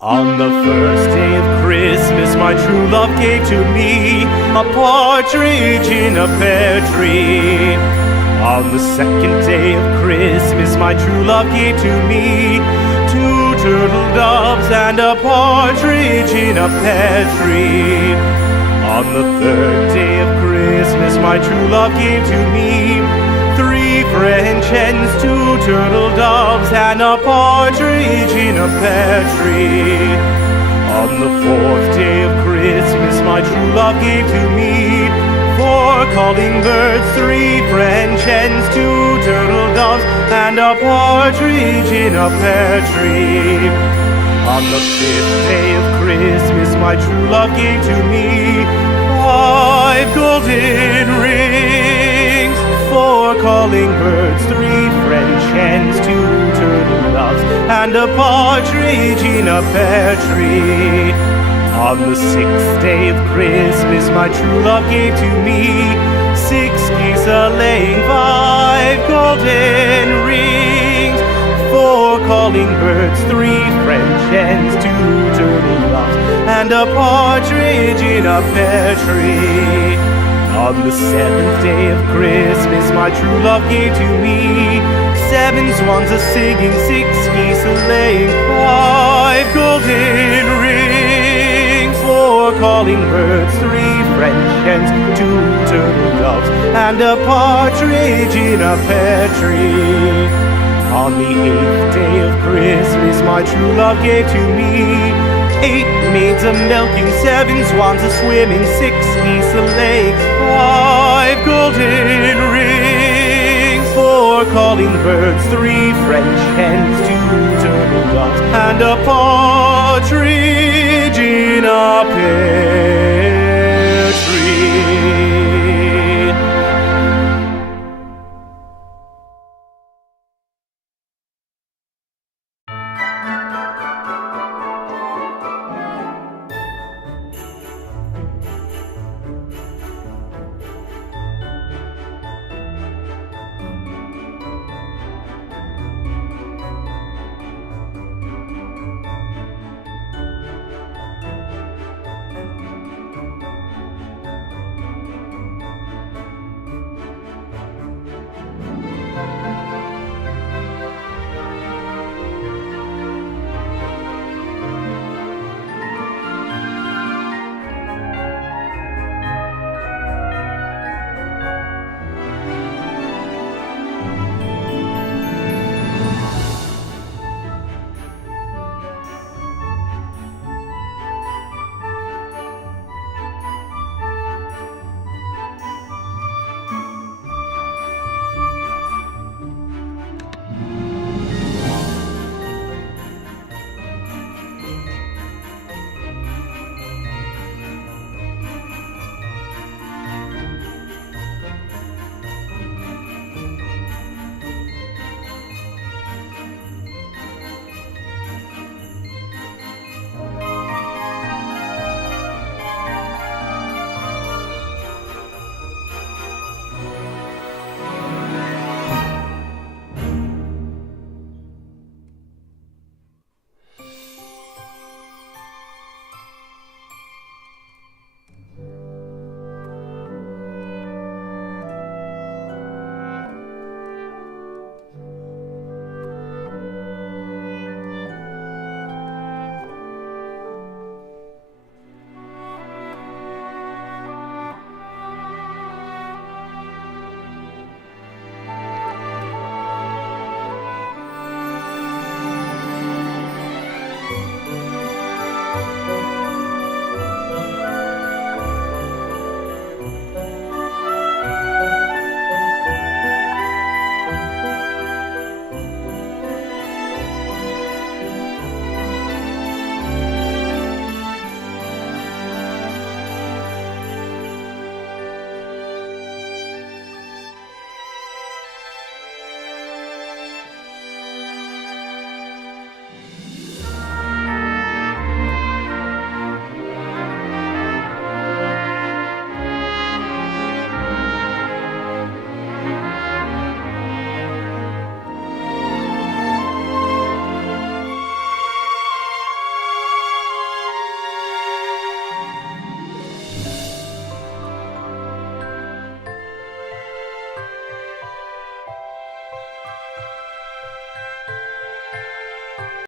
On the first day of Christmas, my true love gave to me a partridge in a pear tree. On the second day of Christmas, my true love gave to me two turtle doves and a partridge in a pear tree. On the third day of Christmas, my true love gave to me three French hens, two turtle doves, and a partridge in a pear tree. On the fourth day of Christmas, my true love gave to me four calling birds, three French hens, two turtle doves, and a partridge in a pear tree. On the fifth day of Christmas, my true love gave to me five golden rings, four calling birds, three French hens, two turtle doves, and a partridge in a pear tree. On the sixth day of Christmas, my true love gave to me six geese a-laying, five golden rings, four calling birds, three French hens, two turtle doves, and a partridge in a pear tree. On the seventh day of Christmas, my true love gave to me seven swans a-singing, six geese a-laying, five golden rings, four calling birds, three French hens, two turtle doves, and a partridge in a pear tree. On the eighth day of Christmas, my true love gave to me eight maids a-milking, seven swans a-swimming, six geese a-laying, five golden rings, four calling birds, three French hens, two turtle doves, and a partridge in a pear